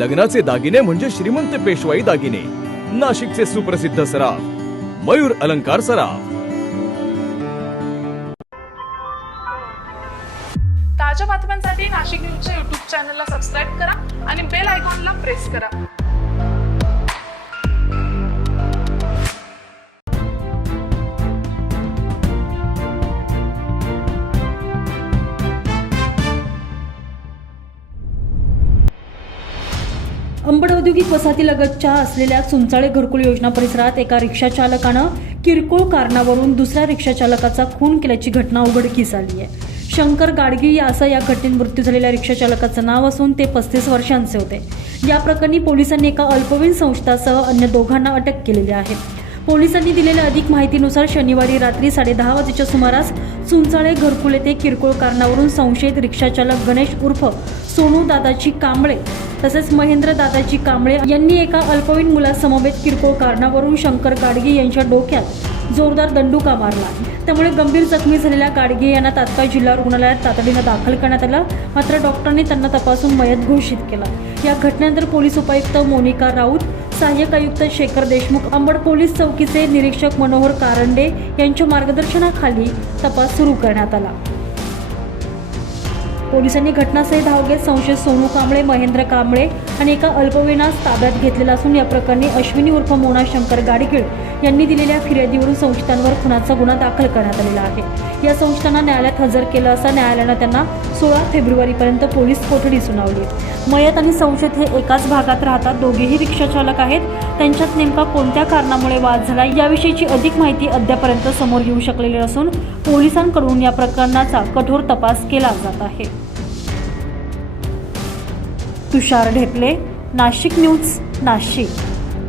लग्नाचे दागिने म्हणजे श्रीमंत पेशवाई दागिने. नाशिकचे सुप्रसिद्ध सराफ मयूर अलंकार सराफ. ताज्या बातम्यांसाठी नाशिक न्यूजच्या YouTube चॅनलला सबस्क्राईब करा आणि बेल आयकॉनला प्रेस करा. अंबड औद्योगिक वसाहतीलगतच्या असलेल्या चुंचाळे घरकुल योजना परिसरात एका रिक्षा चालकानं किरकोळ कारणावरून दुसऱ्या रिक्षा चालकाचा खून केल्याची घटना उघडकीस आली आहे. शंकर गाडगी असं या घटनेत मृत्यू झालेल्या रिक्षा चालकाचं नाव असून ते 35 वर्षांचे होते. या प्रकरणी पोलिसांनी एका अल्पवयीन संस्थासह अन्य दोघांना अटक केलेली आहे. पोलिसांनी दिलेल्या अधिक माहितीनुसार शनिवारी रात्री 10:30 वाजेच्या सुमारास चुंचाळे घरकुल येथे किरकोळ कारणावरून संशयित रिक्षाचालक गणेश उर्फ सोनू दादाची कांबळे तसेच महेंद्र दादाची कांबळे यांनी एका अल्पवयीन मुलासमवेत किरकोळ कारणावरून शंकर गाडगे यांच्या डोक्यात जोरदार दंडुका मारला. त्यामुळे गंभीर जखमी झालेल्या गाडगे यांना तात्काळ जिल्हा रुग्णालयात तातडीनं दाखल करण्यात आलं. मात्र डॉक्टरांनी त्यांना तपासून मयत घोषित केला. या घटनेनंतर पोलीस उपायुक्त मोनिका राऊत, सहाय्यक आयुक्त शेखर देशमुख, अंबड पोलीस चौकीचे निरीक्षक मनोहर कारंडे यांच्या मार्गदर्शनाखाली तपास सुरू करण्यात आला. पोलिसांनी घटनास्थळी धाव घेत संशयित सोनू कांबळे, महेंद्र कांबळे आणि एका अल्पवयीनास ताब्यात घेतलेला असून या प्रकरणी अश्विनी उर्फ मोना शंकर गाडगीळ यांनी दिलेल्या फिर्यादीवरून संशयितांवर खुनाचा गुन्हा दाखल करण्यात आलेला आहे. या संशयितांना न्यायालयात हजर केलं असता न्यायालयानं त्यांना 16 फेब्रुवारीपर्यंत पोलीस कोठडी सुनावली. मयत आणि संशयित हे एकाच भागात राहतात. दोघेही रिक्षाचालक आहेत. त्यांच्यात नेमका कोणत्या कारणामुळे वाद झाला याविषयीची अधिक माहिती अद्यापर्यंत समोर येऊ शकलेली नसून पोलिसांकडून या प्रकरणाचा कठोर तपास केला जात आहे. तुषार ढेपले, नाशिक न्यूज, नाशिक.